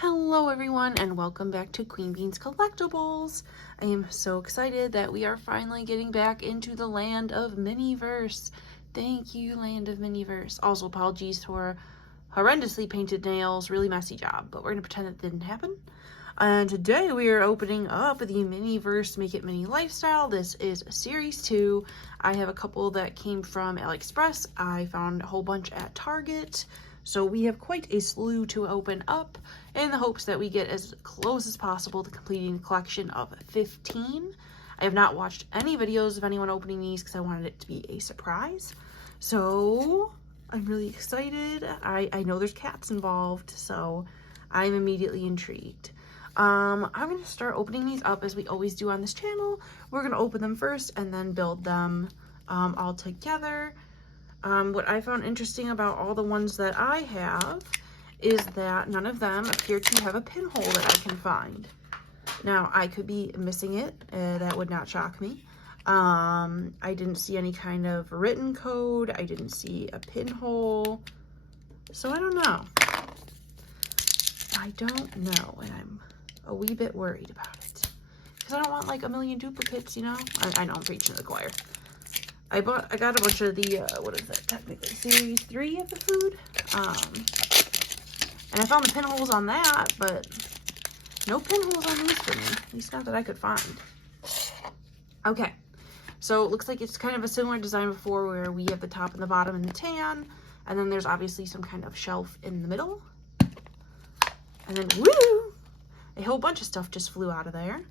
Hello everyone and welcome back to Queen Bean's Collectibles. I am so excited that we are finally getting back into the land of Miniverse. Thank you, land of Miniverse. Also apologies for horrendously painted nails, really messy job, but we're going to pretend that didn't happen. And today we are opening up the Miniverse Make It Mini Lifestyle. This is Series 2. I have a couple that came from AliExpress. I found a whole bunch at Target. So we have quite a slew to open up in the hopes that we get as close as possible to completing a collection of 15. I have not watched any videos of anyone opening these because I wanted it to be a surprise. So I'm really excited. I know there's cats involved, so I'm immediately intrigued. I'm going to start opening these up as we always do on this channel. We're going to open them first and then build them all together. What I found interesting about all the ones that I have is that none of them appear to have a pinhole that I can find. Now, I could be missing it. That would not shock me. I didn't see any kind of written code. I didn't see a pinhole. So I don't know. I don't know, and I'm a wee bit worried about it. Because I don't want like a million duplicates, you know? I know I'm preaching to the choir. I got a bunch of the, what is it, technically, Series 3 of the food. And I found the pinholes on that, but no pinholes on these for me. At least not that I could find. Okay, so it looks like it's kind of a similar design before where we have the top and the bottom in the tan. And then there's obviously some kind of shelf in the middle. And then, woo! A whole bunch of stuff just flew out of there.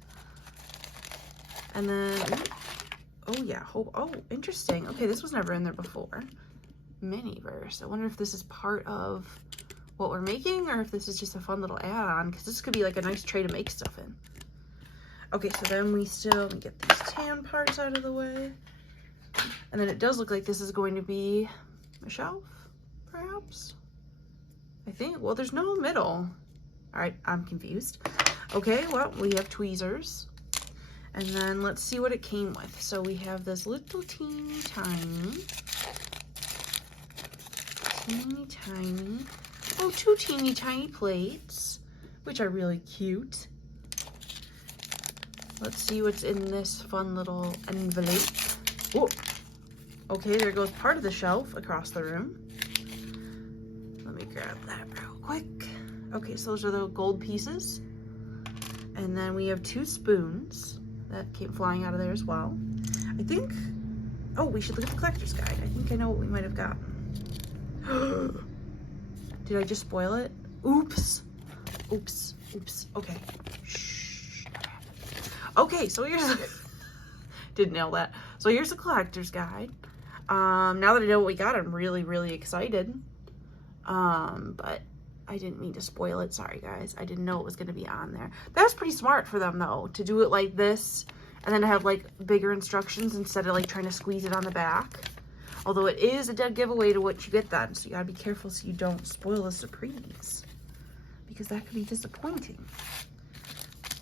And then... oh yeah, oh, interesting. Okay, this was never in there before. Miniverse. I wonder if this is part of what we're making or if this is just a fun little add-on, because this could be like a nice tray to make stuff in. Okay, so then we still get these tan parts out of the way. And then it does look like this is going to be a shelf, perhaps? I think. Well, there's no middle. All right, I'm confused. Okay, well, we have tweezers. And then let's see what it came with. So we have this little teeny tiny, oh, two teeny tiny plates, which are really cute. Let's see what's in this fun little envelope. Oh, okay, there goes part of the shelf across the room. Let me grab that real quick. Okay, so those are the gold pieces. And then we have two spoons that came flying out of there as well. I think, oh, we should look at the collector's guide. I think I know what we might have gotten. Did I just spoil it? Oops. Oops. Oops. Okay. Shh. Okay, so here's didn't nail that. So here's the collector's guide. Now that I know what we got, I'm really, really excited. But I didn't mean to spoil it. Sorry, guys. I didn't know it was going to be on there. That was pretty smart for them, though, to do it like this and then to have, like, bigger instructions instead of, like, trying to squeeze it on the back. Although it is a dead giveaway to what you get then, so you got to be careful so you don't spoil the surprise, because that could be disappointing.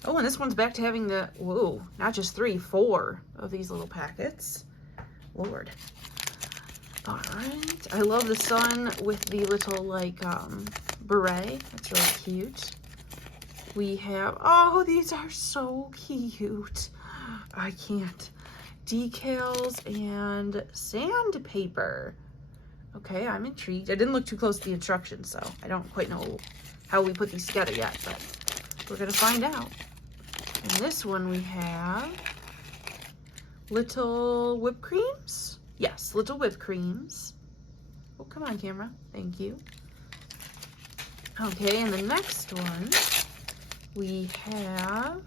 Oh, and this one's back to having the, whoa, not just 3, 4 of these little packets. Lord. All right. I love the sun with the little, like, beret. That's really cute. We have, oh, these are so cute. I can't. Decals and sandpaper. Okay, I'm intrigued. I didn't look too close to the instructions, so I don't quite know how we put these together yet, but we're gonna find out. And this one we have little whipped creams. Yes, little whipped creams. Oh, come on, camera. Thank you. Okay, and the next one, we have,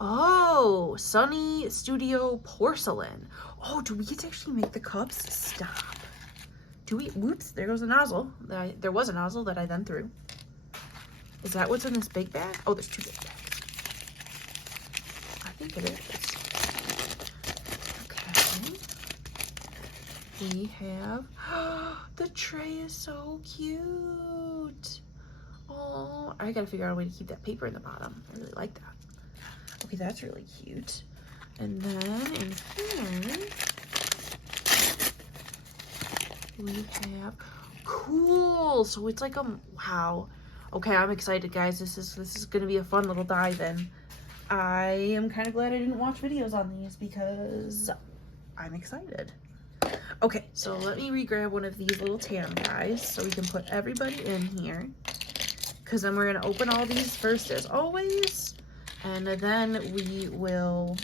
oh, Sunny Studio Porcelain. Oh, do we get to actually make the cups? Stop. Do we? Whoops, there goes the nozzle. There was a nozzle that I then threw. Is that what's in this big bag? Oh, there's 2 big bags. I think it is. Okay. We have, the tray is so cute. Oh, I gotta figure out a way to keep that paper in the bottom. I really like that. Okay, that's really cute. And then in here, we have, Cool. So it's like a, wow. Okay, I'm excited, guys. This is gonna be a fun little dive in. I am kind of glad I didn't watch videos on these because I'm excited. Okay, so let me re-grab one of these little tan guys so we can put everybody in here. Because then we're gonna open all these first as always, and then we will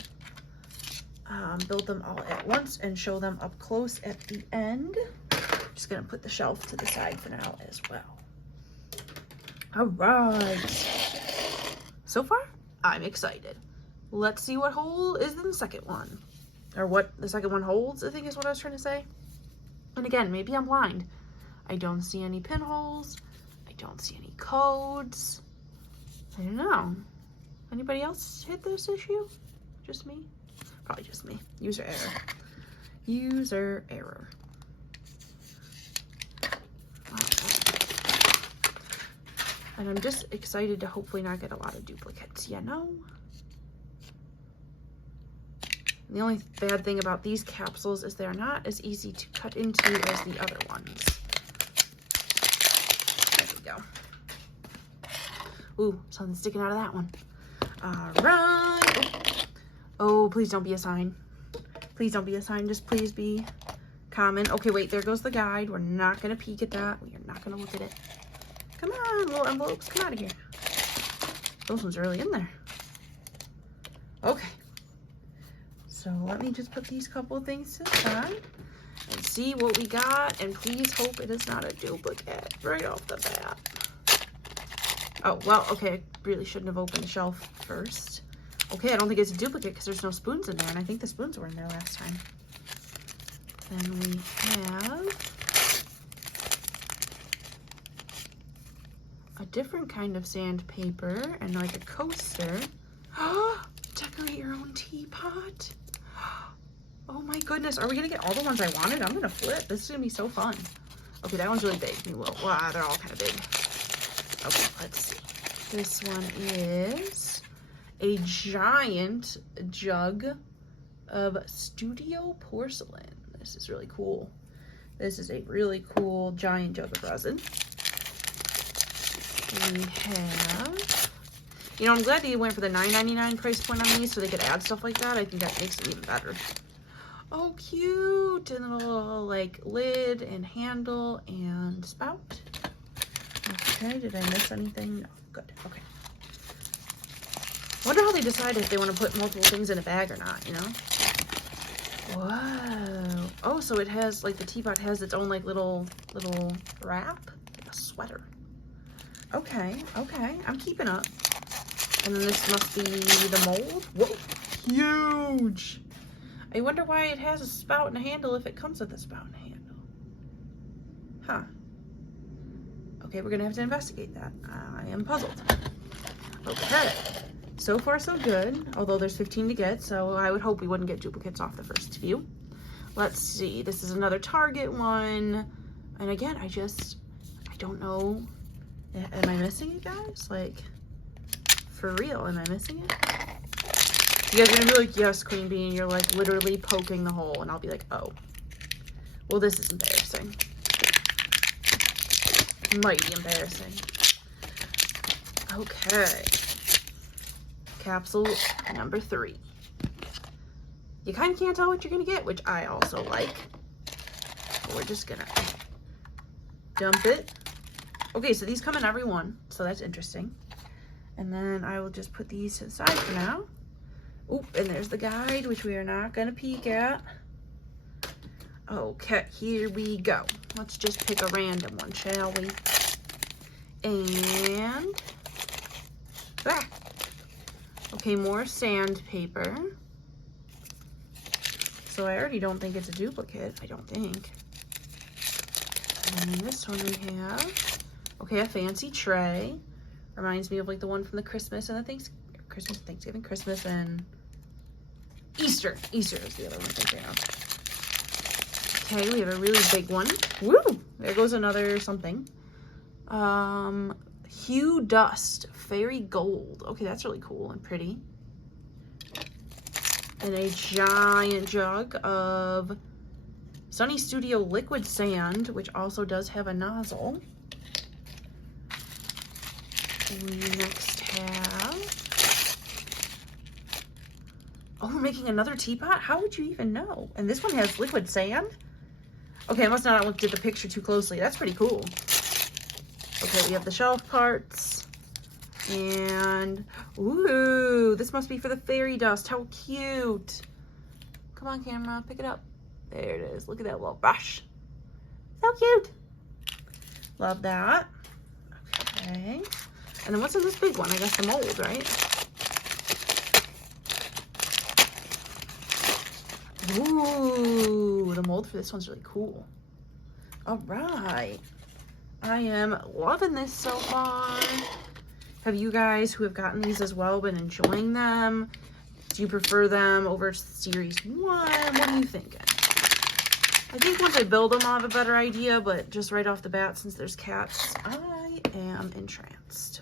build them all at once and show them up close at the end. Just gonna put the shelf to the side for now as well. All right. So far, I'm excited. Let's see what hole is in the second one. Or what the second one holds, I think is what I was trying to say. And again, maybe I'm blind. I don't see any pinholes. I don't see any codes. I don't know. Anybody else hit this issue? Just me? Probably just me. User error. User error. And I'm just excited to hopefully not get a lot of duplicates, you know? The only bad thing about these capsules is they're not as easy to cut into as the other ones. There we go. Ooh, something sticking out of that one. All right. Oh, please don't be a sign. Please don't be a sign. Just please be common. Okay, wait, there goes the guide. We're not going to peek at that. We are not going to look at it. Come on, little envelopes. Come out of here. Those ones are really in there. Okay. So let me just put these couple of things to the side and see what we got. And please hope it is not a duplicate right off the bat. Oh, well, okay. I really shouldn't have opened the shelf first. Okay, I don't think it's a duplicate because there's no spoons in there. And I think the spoons were in there last time. Then we have a different kind of sandpaper and like a coaster. Decorate your own teapot. Oh my goodness, are we gonna get all the ones I wanted? I'm gonna flip. This is gonna be so fun. Okay, that one's really big. Wow, they're all kind of big. Okay, let's see. This one is a giant jug of studio porcelain. This is really cool. This is a really cool giant jug of resin. We have, you know, I'm glad they went for the $9.99 price point on these so they could add stuff like that. I think that makes it even better. Oh, cute. And a little like lid and handle and spout. Okay, did I miss anything? No, good. Okay. Wonder how they decide if they want to put multiple things in a bag or not, you know? Whoa. Oh, so it has, like, the teapot has its own, like, little wrap. Like a sweater. Okay, okay. I'm keeping up. And then this must be the mold. Whoa. Huge. I wonder why it has a spout and a handle if it comes with a spout and a handle. Huh. Okay, we're going to have to investigate that. I am puzzled. Okay. So far, so good. Although there's 15 to get, so I would hope we wouldn't get duplicates off the first few. Let's see. This is another Target one. And again, I don't know. Am I missing it, guys? Like, for real, am I missing it? You guys are gonna be like, yes, Queen Bee, and you're like literally poking the hole, and I'll be like, oh. Well, this is embarrassing. Mighty embarrassing. Okay. Capsule number 3. You kind of can't tell what you're gonna get, which I also like. But we're just gonna dump it. Okay, so these come in every one, so that's interesting. And then I will just put these to the side for now. Oop, and there's the guide, which we are not gonna peek at. Okay, here we go. Let's just pick a random one, shall we? And okay, more sandpaper. So I already don't think it's a duplicate, I don't think. And then this one we have, okay, a fancy tray. Reminds me of like the one from the Christmas and the Thanksgiving, Christmas, and Easter. Easter is the other one I'm thinking of. Okay, we have a really big one. Woo! There goes another something. Hue Dust Fairy Gold. Okay, that's really cool and pretty. And a giant jug of Sunny Studio Liquid Sand, which also does have a nozzle. We next have... Oh, we're making another teapot? How would you even know? And this one has liquid sand? Okay, I must not have looked at the picture too closely. That's pretty cool. Okay, we have the shelf parts. And, ooh, this must be for the fairy dust. How cute. Come on, camera, pick it up. There it is. Look at that little brush. So cute. Love that. Okay. And then what's in this big one? I guess the mold, right? Ooh, the mold for this one's really cool. All right. I am loving this so far. Have you guys who have gotten these as well been enjoying them? Do you prefer them over Series 1? What are you thinking? I think once I build them, I'll have a better idea, but just right off the bat, since there's cats, I am entranced.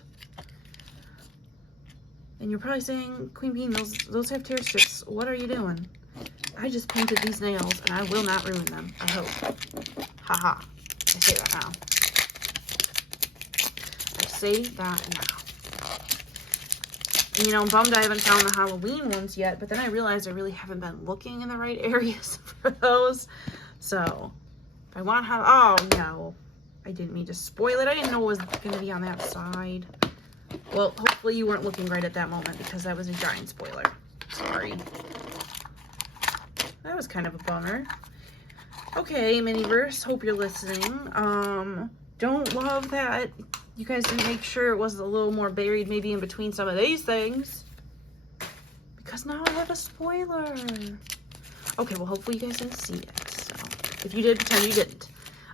And you're probably saying, Queen Bean, those have tear strips. What are you doing? I just painted these nails, and I will not ruin them, I hope. Haha. I say that now. I say that now. You know, I'm bummed I haven't found the Halloween ones yet, but then I realized I really haven't been looking in the right areas for those. So, if I want to have... Oh, no. I didn't mean to spoil it. I didn't know it was going to be on that side. Well, hopefully you weren't looking right at that moment because that was a giant spoiler. Sorry. That was kind of a bummer. Okay, Miniverse, hope you're listening. Don't love that you guys didn't make sure it was a little more buried maybe in between some of these things. Because now I have a spoiler. Okay, well, hopefully you guys didn't see it. So, if you did, pretend you didn't.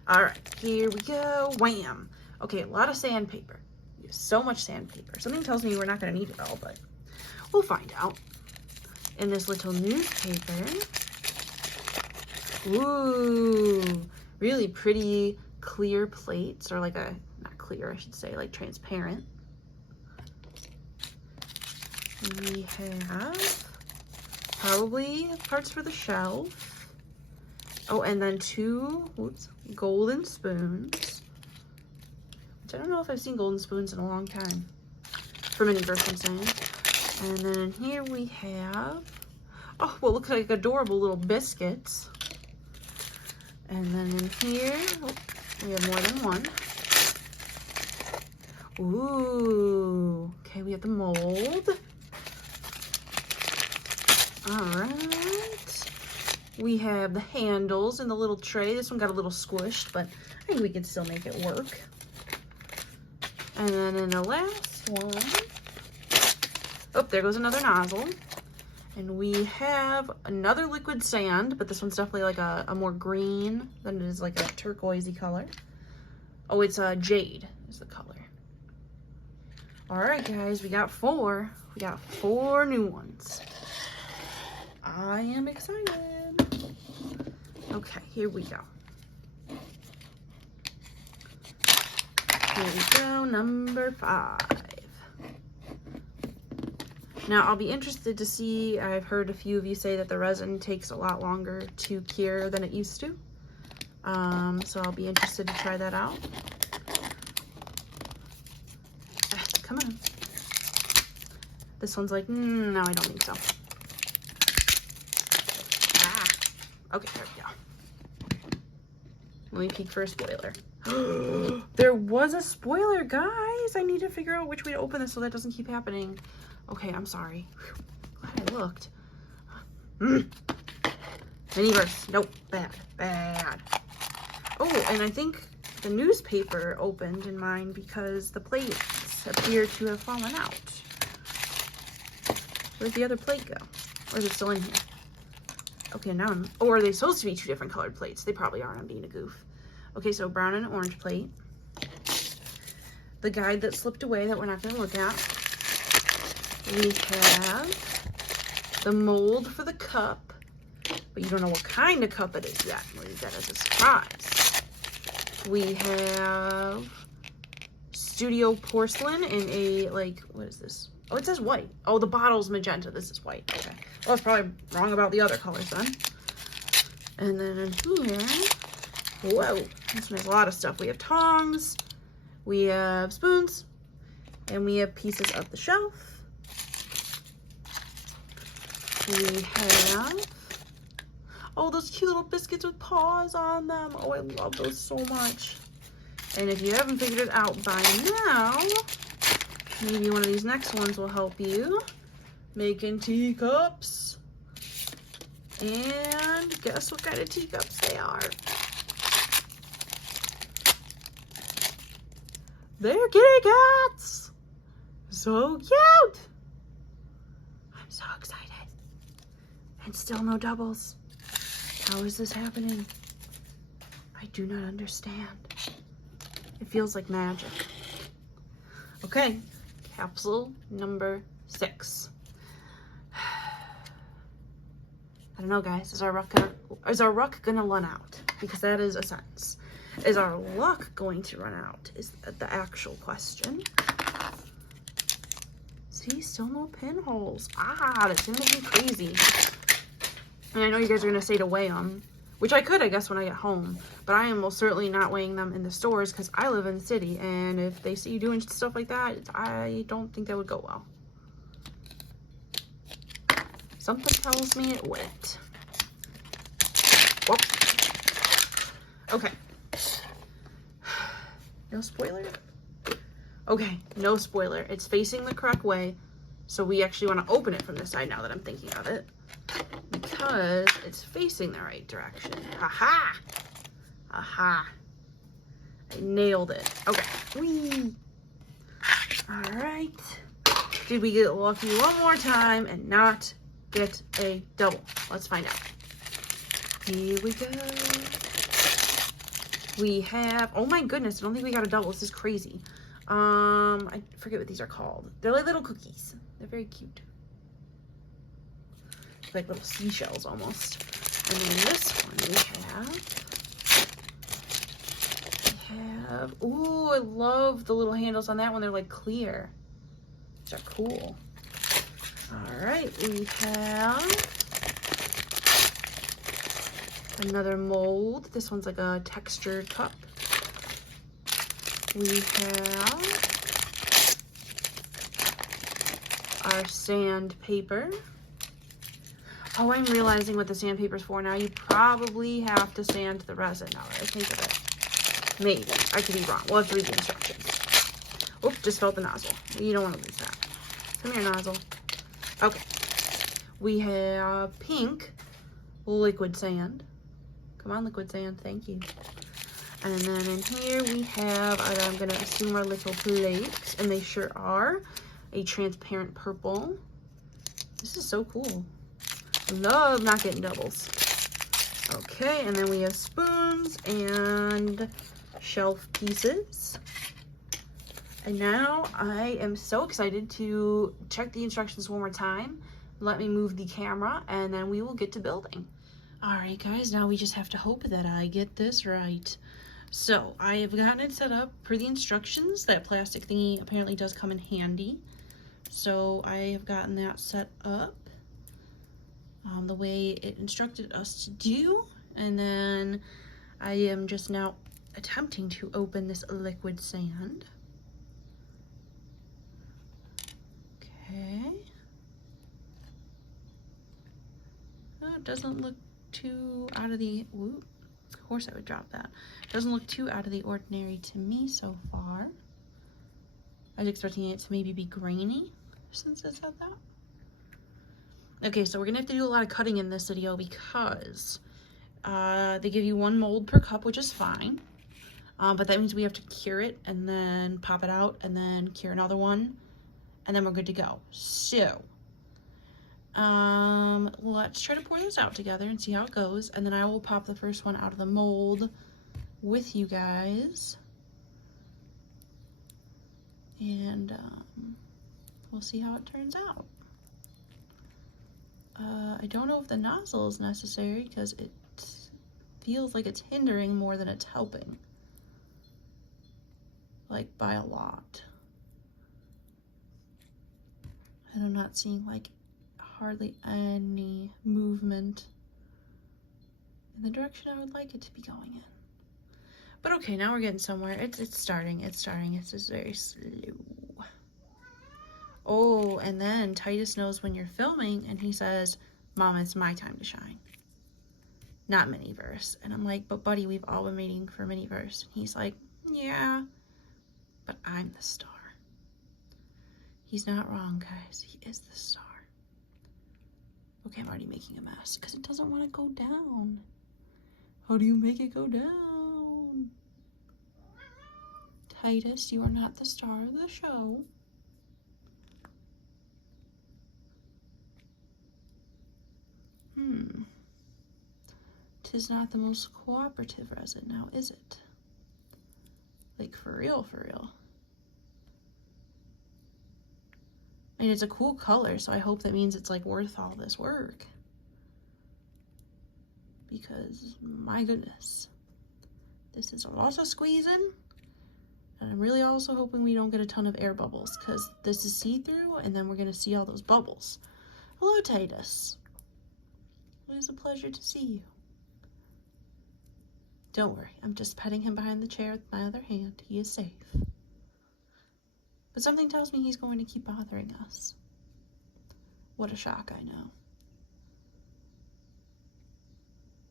Alright, here we go. Wham! Okay, a lot of sandpaper. You have so much sandpaper. Something tells me we're not going to need it all, but we'll find out. In this little newspaper. Ooh, really pretty clear plates, or like a, not clear, I should say, like transparent. We have probably parts for the shelf. Oh, and then two golden spoons. Which I don't know if I've seen golden spoons in a long time. For Miniverse, I'm saying. And then here we have, oh, what looks like adorable little biscuits. And then in here, oh, we have more than one. Ooh, okay, we have the mold. All right. We have the handles and the little tray. This one got a little squished, but I think we can still make it work. And then in the last one, oh, there goes another nozzle. And we have another liquid sand, but this one's definitely like a more green than it is like a turquoisey color. Oh, it's jade is the color. All right, guys, we got four. We got 4 new ones. I am excited. Okay, here we go. Here we go, number 5. Now, I'll be interested to see, I've heard a few of you say that the resin takes a lot longer to cure than it used to. So I'll be interested to try that out. Come on. This one's like, no, I don't think so. Okay, there we go. Let me peek for a spoiler. There was a spoiler, guys. I need to figure out which way to open this so that doesn't keep happening. Okay, I'm sorry. Glad I looked. Miniverse. Nope. Bad. Bad. Oh, and I think the newspaper opened in mine because the plates appear to have fallen out. Where'd the other plate go? Or is it still in here? Okay, now I'm... Oh, are they supposed to be 2 different colored plates? They probably aren't. I'm being a goof. Okay, so brown and orange plate. The guide that slipped away that we're not going to look at. We have the mold for the cup, but you don't know what kind of cup it is yet. We'll leave that as a surprise. We have studio porcelain in a, like, what is this? Oh, it says white. Oh, the bottle's magenta. This is white. Okay. Well, I was probably wrong about the other colors then. And then in here, whoa, this one has a lot of stuff. We have tongs, we have spoons, and we have pieces of the shelf. We have, oh, those cute little biscuits with paws on them. Oh, I love those so much. And if you haven't figured it out by now, maybe one of these next ones will help you. Making teacups. And guess what kind of teacups they are? They're kitty cats! So cute! I'm so excited. And still no doubles. How is this happening? I do not understand. It feels like magic. Okay, capsule number 6. I don't know, guys. Is our luck gonna run out? Because that is a sentence. Is our luck going to run out? Is the actual question. See, still no pinholes. Ah, that's gonna make me crazy. And I know you guys are gonna say to weigh them, which I could, I guess, when I get home. But I am most certainly not weighing them in the stores because I live in the city, and if they see you doing stuff like that, I don't think that would go well. Something tells me it wouldn't. Whoop. Okay. No spoiler? Okay, no spoiler. It's facing the correct way, so we actually want to open it from this side now that I'm thinking of it. Because it's facing the right direction. Ha-ha! Aha! I nailed it. Okay. Whee! Alright. Did we get lucky one more time and not get a double? Let's find out. Here we go. We have, oh my goodness, I don't think we got a double. This is crazy. I forget what these are called. They're like little cookies. They're very cute. Like little seashells almost. And then this one we have, ooh, I love the little handles on that one. They're like clear. They're cool. All right, we have another mold. This one's like a textured cup. We have our sandpaper. Oh, I'm realizing what the sandpaper's for now. You probably have to sand the resin now that I think of it. Maybe. I could be wrong. We'll have to read the instructions. Oop, just felt the nozzle. You don't want to lose that. Come here, nozzle. Okay. We have pink liquid sand. Come on, liquid sand. Thank you. And then in here we have, I'm going to assume our little plates, and they sure are, a transparent purple. This is so cool. I love not getting doubles. Okay, and then we have spoons and shelf pieces. And now I am so excited to check the instructions one more time. Let me move the camera, and then we will get to building. All right, guys, now we just have to hope that I get this right. So I have gotten it set up per the instructions. That plastic thingy apparently does come in handy. So I have gotten that set up the way it instructed us to do. And then I am just now attempting to open this liquid sand. Okay. Oh, it doesn't look too out of the, ooh, of course I would drop that. Doesn't look too out of the ordinary to me so far. I was expecting it to maybe be grainy since it said that. Okay, so we're gonna have to do a lot of cutting in this video because they give you one mold per cup, which is fine. But that means we have to cure it and then pop it out and then cure another one, and then we're good to go. So let's try to pour this out together and see how it goes, and then I will pop the first one out of the mold with you guys, and we'll see how it turns out. I don't know if the nozzle is necessary because it feels like it's hindering more than it's helping, like by a lot. And I'm not seeing like hardly any movement in the direction I would like it to be going in. But okay, now we're getting somewhere. It's starting. It's just very slow. Oh, and then Titus knows when you're filming, and he says, Mom, it's my time to shine. Not Miniverse. And I'm like, but buddy, we've all been waiting for Miniverse. And he's like, yeah, but I'm the star. He's not wrong, guys. He is the star. Okay, I'm already making a mess because it doesn't want to go down. How do you make it go down? Titus, you are not the star of the show. Tis not the most cooperative resin now, is it? Like, for real, for real. I mean, it's a cool color, so I hope that means it's, like, worth all this work. Because, my goodness. This is a lot of squeezing. And I'm really also hoping we don't get a ton of air bubbles, because this is see-through, and then we're going to see all those bubbles. Hello, Titus. It is a pleasure to see you. Don't worry, I'm just petting him behind the chair with my other hand. He is safe. But something tells me he's going to keep bothering us. What a shock, I know.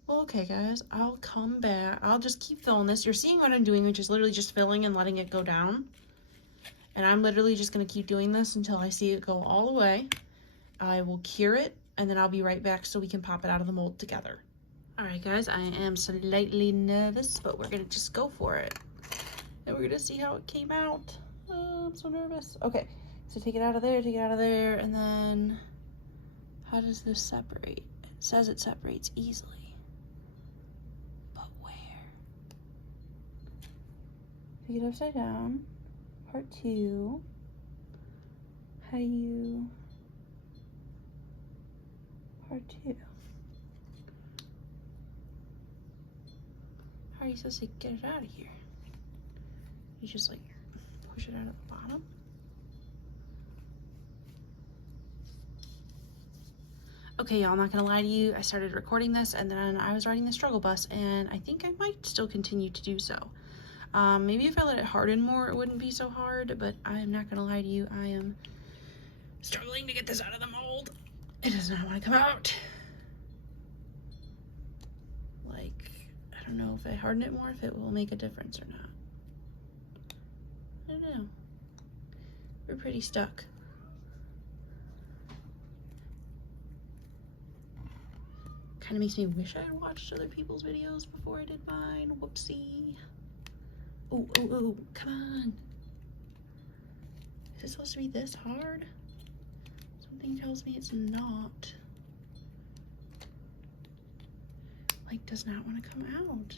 Well, okay, guys, I'll come back. I'll just keep filling this. You're seeing what I'm doing, which is literally just filling and letting it go down. And I'm literally just going to keep doing this until I see it go all the way. I will cure it, and then I'll be right back so we can pop it out of the mold together. Alright guys, I am slightly nervous, but we're gonna just go for it. And we're gonna see how it came out. Oh, I'm so nervous. Okay, so take it out of there, and then how does this separate? It says it separates easily. But where? Take it upside down. Part 2. How do you... Part 2. How are you supposed to get it out of here? You just like push it out at the bottom? Okay, y'all, not gonna lie to you. I started recording this and then I was riding the struggle bus, and I think I might still continue to do so. Maybe if I let it harden more, it wouldn't be so hard, but I'm not gonna lie to you. I am struggling to get this out of the mold. It does not want to come out. Like, I don't know if I harden it more, if it will make a difference or not. I don't know. We're pretty stuck. Kind of makes me wish I had watched other people's videos before I did mine. Whoopsie. Oh, oh, oh, come on. Is it supposed to be this hard? Something tells me it's not. Like, does not want to come out.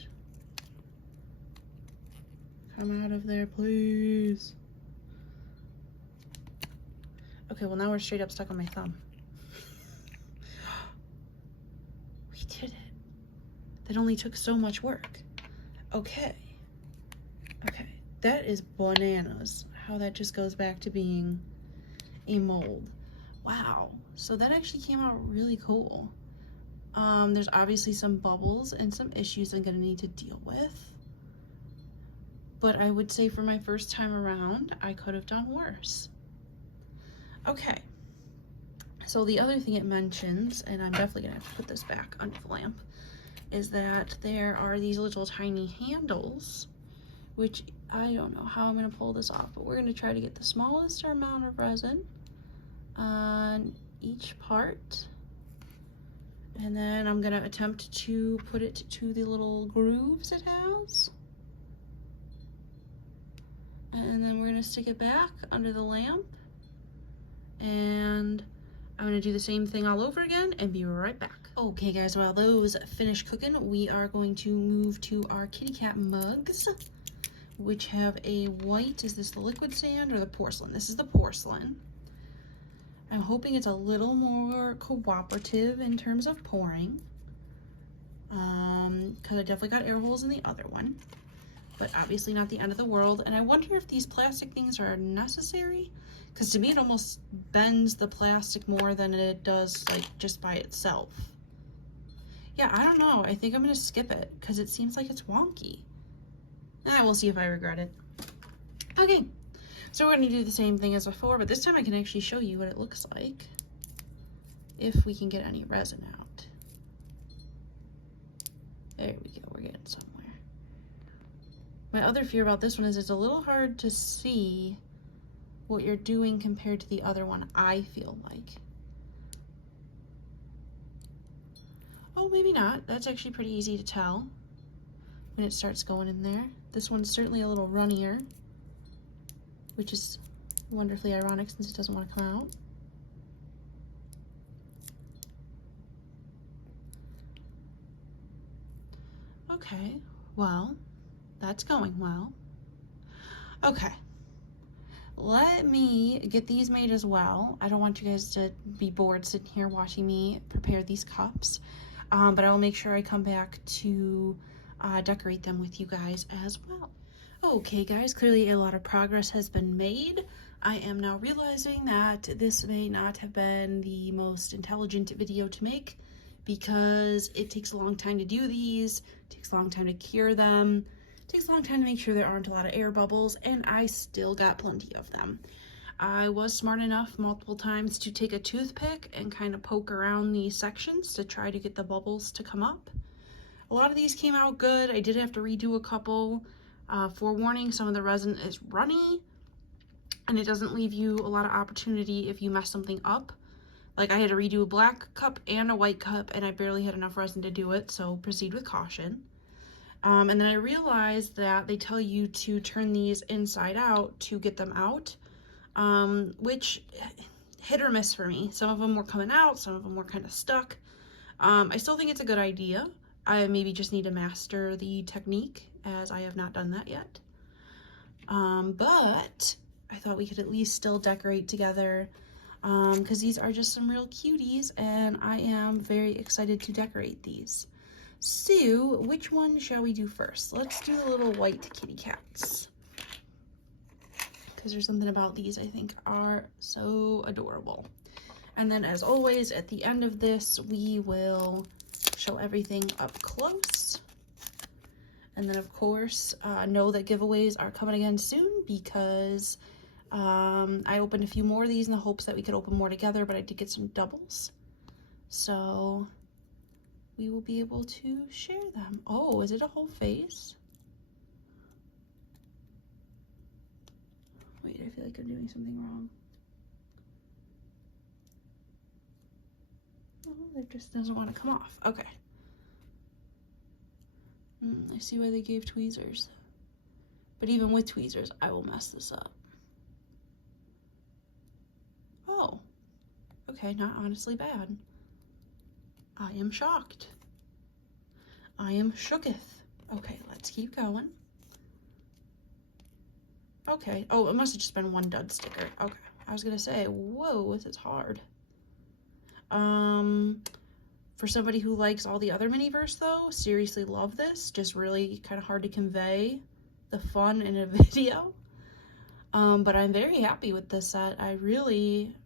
Come out of there, please. Okay, well now we're straight up stuck on my thumb. We did it. That only took so much work. Okay. Okay, that is bananas. How that just goes back to being a mold. Wow, so that actually came out really cool. There's obviously some bubbles and some issues I'm gonna need to deal with. But I would say for my first time around, I could have done worse. Okay, so the other thing it mentions, and I'm definitely gonna have to put this back under the lamp, is that there are these little tiny handles, which I don't know how I'm gonna pull this off, but we're gonna try to get the smallest amount of resin on each part. And then I'm gonna attempt to put it to the little grooves it has. And then we're gonna stick it back under the lamp. And I'm gonna do the same thing all over again and be right back. Okay guys, while those finish cooking, we are going to move to our kitty cat mugs, which have a white, is this the liquid sand or the porcelain? This is the porcelain. I'm hoping it's a little more cooperative in terms of pouring, because I definitely got air holes in the other one, but obviously not the end of the world. And I wonder if these plastic things are necessary, because to me it almost bends the plastic more than it does like just by itself. Yeah, I don't know. I think I'm gonna skip it because it seems like it's wonky. We'll see if I regret it. Okay, so we're gonna do the same thing as before, but this time I can actually show you what it looks like if we can get any resin out. There we go, we're getting somewhere. My other fear about this one is it's a little hard to see what you're doing compared to the other one, I feel like. Oh, maybe not. That's actually pretty easy to tell when it starts going in there. This one's certainly a little runnier, which is wonderfully ironic since it doesn't want to come out. Okay, well, that's going well. Okay, let me get these made as well. I don't want you guys to be bored sitting here watching me prepare these cups, but I will make sure I come back to decorate them with you guys as well. Okay guys, clearly a lot of progress has been made. I am now realizing that this may not have been the most intelligent video to make because it takes a long time to do these, it takes a long time to cure them, it takes a long time to make sure there aren't a lot of air bubbles, and I still got plenty of them. I was smart enough multiple times to take a toothpick and kind of poke around these sections to try to get the bubbles to come up. A lot of these came out good. I did have to redo a couple. Forewarning, some of the resin is runny and it doesn't leave you a lot of opportunity if you mess something up. Like I had to redo a black cup and a white cup and I barely had enough resin to do it, so proceed with caution. And then I realized that they tell you to turn these inside out to get them out, which hit or miss for me. Some of them were coming out, some of them were kind of stuck. I still think it's a good idea. I maybe just need to master the technique, as I have not done that yet. But I thought we could at least still decorate together, because these are just some real cuties and I am very excited to decorate these. So which one shall we do first? Let's do the little white kitty cats, because there's something about these I think are so adorable. And then as always at the end of this we will show everything up close. And then of course, know that giveaways are coming again soon, because I opened a few more of these in the hopes that we could open more together, but I did get some doubles. So we will be able to share them. Oh, is it a whole face? Wait, I feel like I'm doing something wrong. Oh, it just doesn't want to come off. Okay. I see why they gave tweezers. But even with tweezers, I will mess this up. Oh. Okay, not honestly bad. I am shocked. I am shooketh. Okay, let's keep going. Okay. Oh, it must have just been one dud sticker. Okay. I was gonna say, whoa, this is hard. For somebody who likes all the other Miniverse though, seriously love this. Just really kind of hard to convey the fun in a video. But I'm very happy with this set. I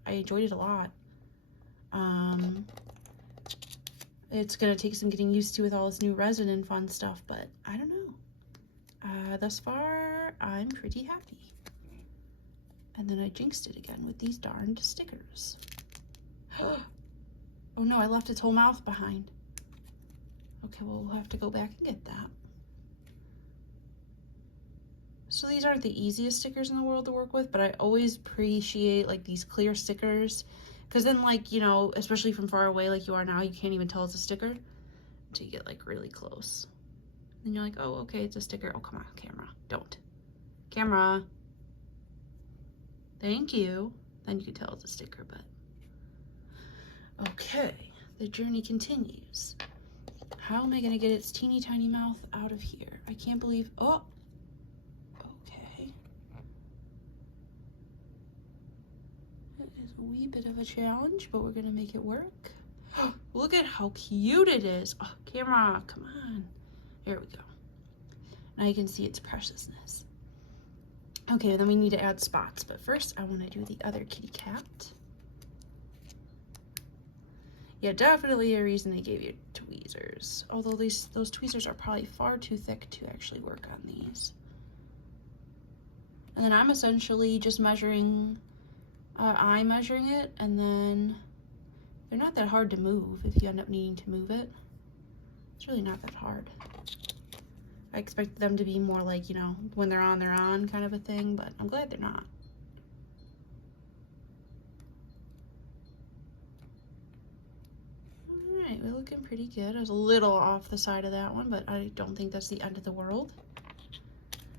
enjoyed it a lot. It's gonna take some getting used to with all this new resin and fun stuff, but I don't know. Thus far, I'm pretty happy. And then I jinxed it again with these darned stickers. Oh no, I left its whole mouth behind. Okay, well, we'll have to go back and get that. So these aren't the easiest stickers in the world to work with, but I always appreciate like these clear stickers, because then like, you know, especially from far away like you are now, you can't even tell it's a sticker until you get like really close. Then you're like, oh, okay, it's a sticker. Oh, come on, camera, don't. Camera. Thank you. Then you can tell it's a sticker, but. Okay, the journey continues. How am I gonna get its teeny tiny mouth out of here? I can't believe, oh, okay. It is a wee bit of a challenge, but we're gonna make it work. Look at how cute it is. Oh, camera, come on. There we go. Now you can see its preciousness. Okay, then we need to add spots, but first I wanna do the other kitty cat. Yeah, definitely a reason they gave you tweezers. Although those tweezers are probably far too thick to actually work on these. And then I'm essentially just measuring, I'm measuring it, and then they're not that hard to move if you end up needing to move it. It's really not that hard. I expected them to be more like, you know, when they're on kind of a thing, but I'm glad they're not. Alright, we're looking pretty good. I was a little off the side of that one, but I don't think that's the end of the world.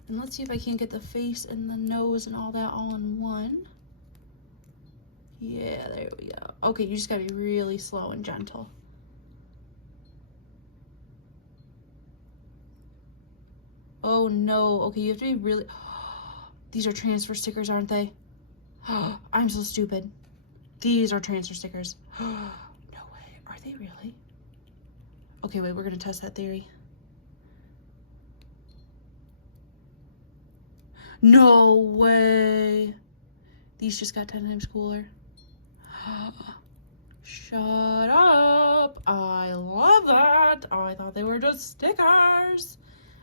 And let's see if I can get the face and the nose and all that all in one. Yeah, there we go. Okay, you just gotta be really slow and gentle. Oh no, okay, you have to be really... These are transfer stickers, aren't they? I'm so stupid. These are transfer stickers. No way, are they really? Okay, wait, we're gonna test that theory. No way. These just got 10 times cooler. Shut up. I love that. Oh, I thought they were just stickers.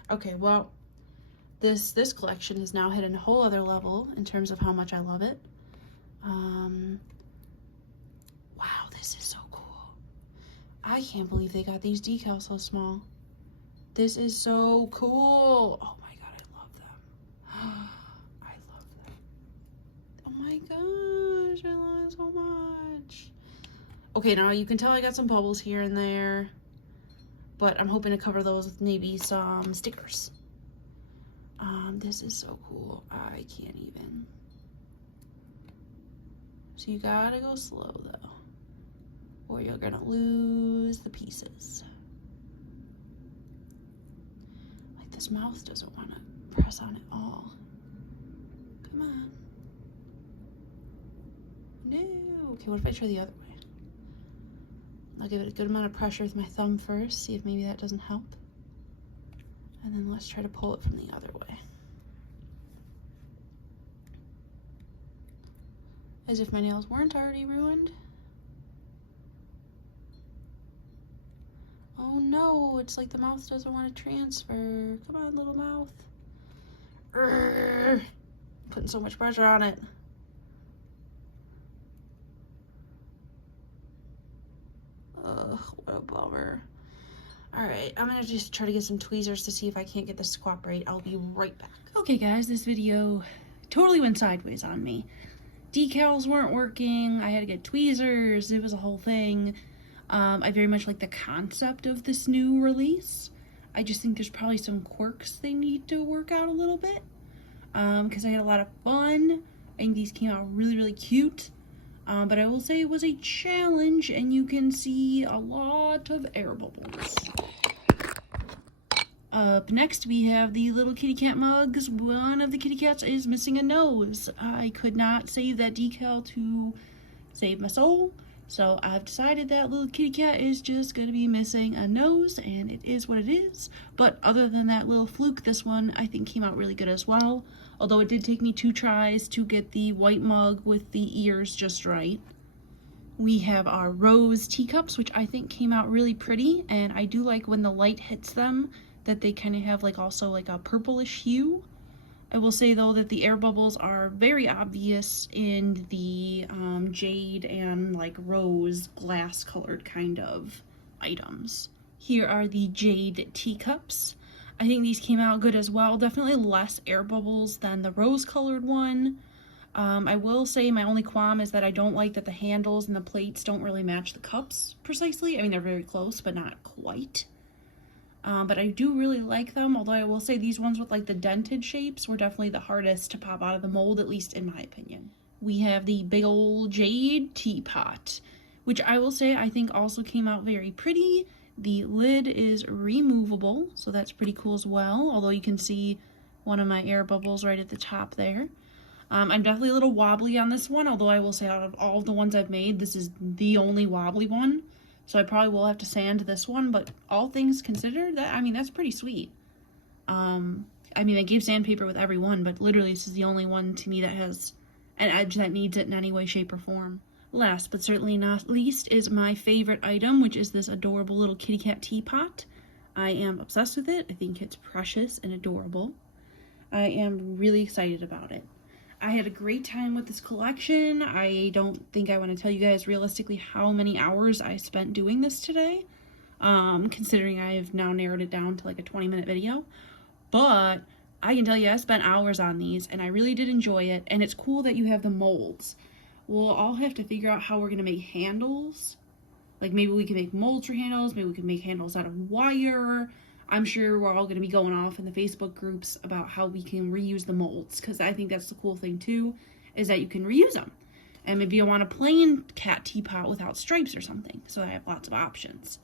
Okay, well, this collection has now hit a whole other level in terms of how much I love it. Wow, this is so cool. I can't believe they got these decals so small. This is so cool. Oh my god, I love them. I love them. Oh my gosh, I love it so much. Okay, now you can tell I got some bubbles here and there, but I'm hoping to cover those with maybe some stickers. This is so cool. I can't even. So you gotta go slow though, or you're gonna lose the pieces. Like this mouse doesn't want to press on at all. Come on. No. Okay, what if I try the other way? I'll give it a good amount of pressure with my thumb first, see if maybe that doesn't help. And then let's try to pull it from the other way. As if my nails weren't already ruined. Oh no, it's like the mouth doesn't want to transfer. Come on, little mouth. Urgh. Putting so much pressure on it. Ugh, what a bummer. Alright, I'm gonna just try to get some tweezers to see if I can't get this to cooperate. I'll be right back. Okay guys, this video totally went sideways on me. Decals weren't working, I had to get tweezers, it was a whole thing. I very much like the concept of this new release. I just think there's probably some quirks they need to work out a little bit. Because I had a lot of fun. I think these came out really, really cute. But I will say it was a challenge, and you can see a lot of air bubbles. Up next, we have the little kitty cat mugs. One of the kitty cats is missing a nose. I could not save that decal to save my soul, so I've decided that little kitty cat is just going to be missing a nose, and it is what it is. But other than that little fluke, this one I think came out really good as well. Although it did take me 2 tries to get the white mug with the ears just right. We have our rose teacups, which I think came out really pretty, and I do like when the light hits them that they kind of have like also like a purplish hue. I will say though that the air bubbles are very obvious in the jade and like rose glass colored kind of items. Here are the jade teacups. I think these came out good as well. Definitely less air bubbles than the rose colored one. I will say my only qualm is that I don't like that the handles and the plates don't really match the cups precisely. I mean, they're very close, but not quite. But I do really like them, although I will say these ones with like the dented shapes were definitely the hardest to pop out of the mold, at least in my opinion. We have the big old jade teapot, which I will say I think also came out very pretty. The lid is removable, so that's pretty cool as well, although you can see one of my air bubbles right at the top there. I'm definitely a little wobbly on this one, although I will say out of all of the ones I've made, this is the only wobbly one. So I probably will have to sand this one, but all things considered, that's pretty sweet. I mean, I gave sandpaper with every one, but literally this is the only one to me that has an edge that needs it in any way, shape, or form. Last but certainly not least is my favorite item, which is this adorable little kitty cat teapot. I am obsessed with it. I think it's precious and adorable. I am really excited about it. I had a great time with this collection. I don't think I want to tell you guys realistically how many hours I spent doing this today, considering I've now narrowed it down to like a 20-minute video. But I can tell you I spent hours on these, and I really did enjoy it, and it's cool that you have the molds. We'll all have to figure out how we're going to make handles. Like, maybe we can make molds for handles, maybe we can make handles out of wire. I'm sure we're all going to be going off in the Facebook groups about how we can reuse the molds, because I think that's the cool thing too, is that you can reuse them. And maybe you want a plain cat teapot without stripes or something, so I have lots of options.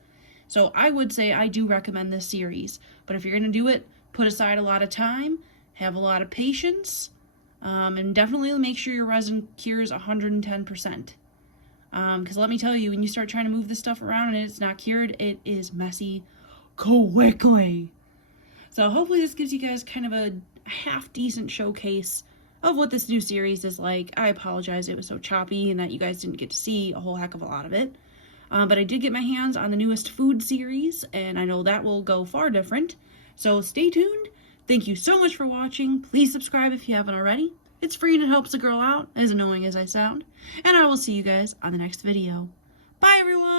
So I would say I do recommend this series, but if you're going to do it, put aside a lot of time, have a lot of patience, and definitely make sure your resin cures 110%. Because let me tell you, when you start trying to move this stuff around and it's not cured, it is messy quickly. So hopefully this gives you guys kind of a half-decent showcase of what this new series is like. I apologize it was so choppy and that you guys didn't get to see a whole heck of a lot of it. But I did get my hands on the newest food series, and I know that will go far different. So stay tuned. Thank you so much for watching. Please subscribe if you haven't already. It's free and it helps a girl out, as annoying as I sound. And I will see you guys on the next video. Bye, everyone!